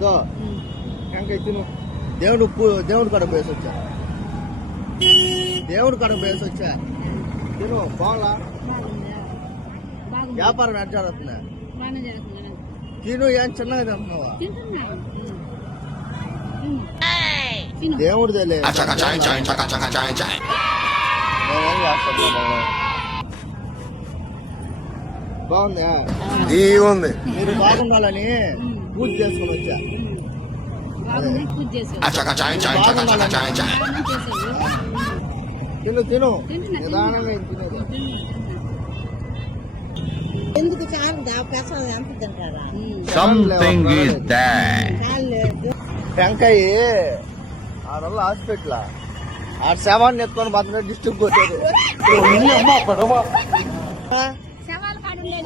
దో టెంకాయ తిను. దేవుడి కాడ పోయేసి వచ్చా. దేవుడి కాడ పోయేసి వచ్చా. తిను. బాగులా వ్యాపారం ఎట్లా జరుగుతుందా? తిను. ఏం చిన్నగా తింటున్నావా? దేవుడిదే లేదు. బాగుందా? ఉంది. మీరు బాగుండాలని పూజ చేసుకొని వచ్చా. తిను తిను. నిదానంగా తినేది. ఎందుకు చాలు పెసలు ఎంత తింటారా? టెంకాయ ఆడల్ల హాస్పిటల్ ఆడ శవాన్ని ఎత్తుకొని మాత్రమే డిస్ట్రిక్ట్ కొట్టారు.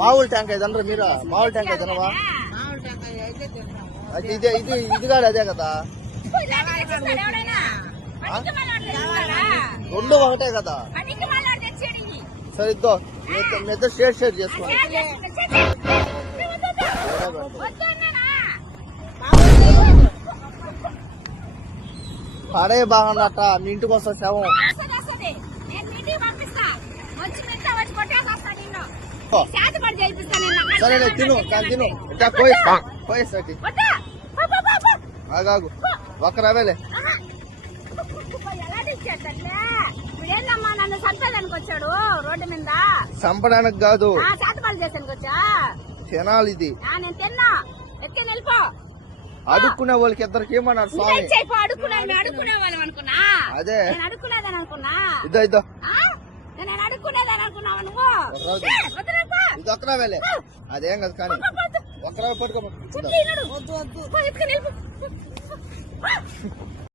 మామూలు టెంకాయ తినరా మీరు? మామూలు టెంకాయ తినవా? ఇది కాదు అదే కదా? రెండు ఒకటే కదా? సరే ఇద్దో మీ ఇద్దరు షేర్ చేసుకోండి. అడే బాగున్నట్ట మీ ఇంటికి వస్తా శవం. సరే తిను తిను. ఇట్లా పోయేసరికి ఆగాగు ఒక్క రావేలే. చంపడానికి కాదు, తినాలి. ఇది అడుక్కునే వాళ్ళకి ఇద్దరికి ఏమన్నారు స్వామి? అదే ఇద్దో ఇద్దో ఇది ఒక్కరా వేలే. అదేం కదా కానీ ఒక్కరా పట్టుకో.